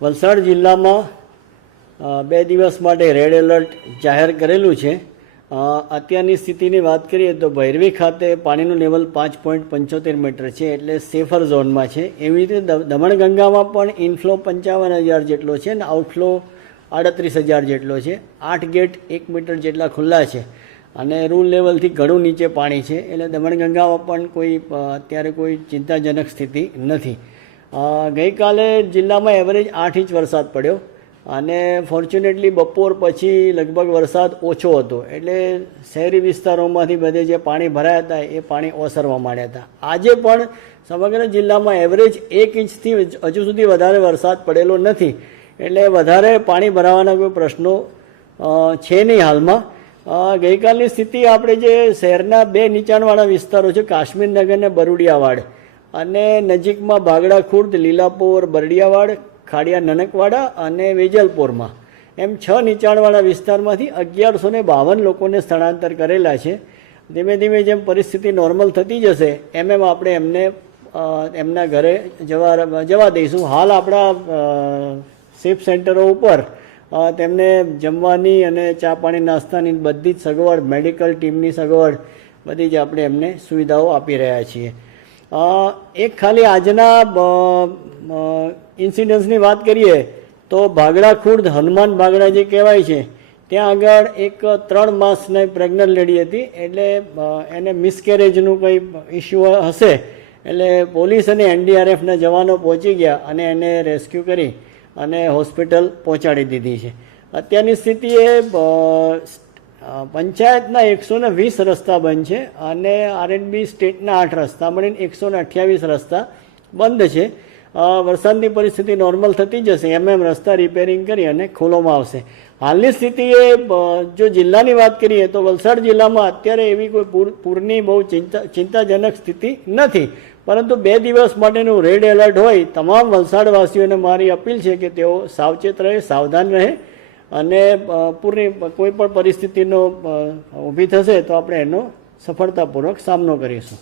વલસાડ જિલ્લામાં 2 દિવસ માટે રેડ એલર્ટ જાહેર કરેલું છે. અત્યારની સ્થિતિની વાત કરીએ તો ભૈરવી ખાતે પાણીનું લેવલ 5.75 મીટર છે, એટલે સેફર ઝોનમાં છે. એવી રીતે દમણગંગામાં પણ ઇનફ્લો 55,000 જેટલો છે અને આઉટફ્લો 38,000 જેટલો છે. 8 ગેટ 1 મીટર જેટલા ખુલ્લા છે અને રૂલ લેવલથી ઘણું નીચે પાણી છે, એટલે દમણગંગામાં પણ અત્યારે કોઈ ચિંતાજનક સ્થિતિ નથી. ગઈકાલે જિલ્લામાં એવરેજ 8 ઇંચ વરસાદ પડ્યો અને ફોર્ચ્યુનેટલી બપોર પછી લગભગ વરસાદ ઓછો હતો, એટલે શહેરી વિસ્તારોમાંથી બધે જે પાણી ભરાયા હતા એ પાણી ઓસરવા માંડ્યા હતા. આજે પણ સમગ્ર જિલ્લામાં એવરેજ 1 ઇંચથી હજુ સુધી વધારે વરસાદ પડેલો નથી, એટલે વધારે પાણી ભરાવાના કોઈ પ્રશ્નો છે નહીં હાલમાં. ગઈકાલની સ્થિતિ આપણે જે શહેરના 2 નીચાણવાળા વિસ્તારો છે, કાશ્મીરનગર અને બરુડિયાવાડ, અને નજીકમાં ભાગડા ખુર્દ, લીલાપોર, બરડિયાવાડ, ખાડિયા નનકવાડા અને વેજલપોરમાં એમ 6 નીચાણવાળા વિસ્તારમાંથી 1152 લોકોને સ્થળાંતર કરેલા છે. ધીમે ધીમે જેમ પરિસ્થિતિ નોર્મલ થતી જશે એમ આપણે એમને એમના ઘરે જવા દઈશું. હાલ આપણા સેફ સેન્ટરો ઉપર તેમને જમવાની અને ચા પાણી નાસ્તાની બધી જ સગવડ, મેડિકલ ટીમની સગવડ બધી જ આપણે એમને સુવિધાઓ આપી રહ્યા છીએ. એક ખાલી આજના ઇન્સિડન્સની વાત કરીએ તો ભાગડા ખુર્દ હનુમાન ભાગડા જે કહેવાય છે ત્યાં આગળ એક 3 માસની પ્રેગ્નન્ટ લેડી હતી, એટલે એને મિસકેરેજનું કંઈ ઇસ્યુ હશે, એટલે પોલીસ અને NDRFના જવાનો પહોંચી ગયા અને એને રેસ્ક્યુ કરી અને હોસ્પિટલ પહોંચાડી દીધી છે. અત્યારની સ્થિતિએ પંચાયતના 120 રસ્તા બંધ છે અને R&B સ્ટેટના 8 રસ્તા મળીને 128 રસ્તા બંધ છે. વરસાદની પરિસ્થિતિ નોર્મલ થતી જશે એમ રસ્તા રિપેરિંગ કરી અને ખોલવામાં આવશે. હાલની સ્થિતિએ જો જિલ્લાની વાત કરીએ તો વલસાડ જિલ્લામાં અત્યારે એવી કોઈ પૂરની બહુ ચિંતાજનક સ્થિતિ નથી, પરંતુ 2 દિવસ માટેનું રેડ એલર્ટ હોય તમામ વલસાડવાસીઓને મારી અપીલ છે કે તેઓ સાવચેત રહે, સાવધાન રહે અને પૂરની કોઈ પણ પરિસ્થિતિનો ઊભી થશે તો આપણે એનો સફળતાપૂર્વક સામનો કરીશું.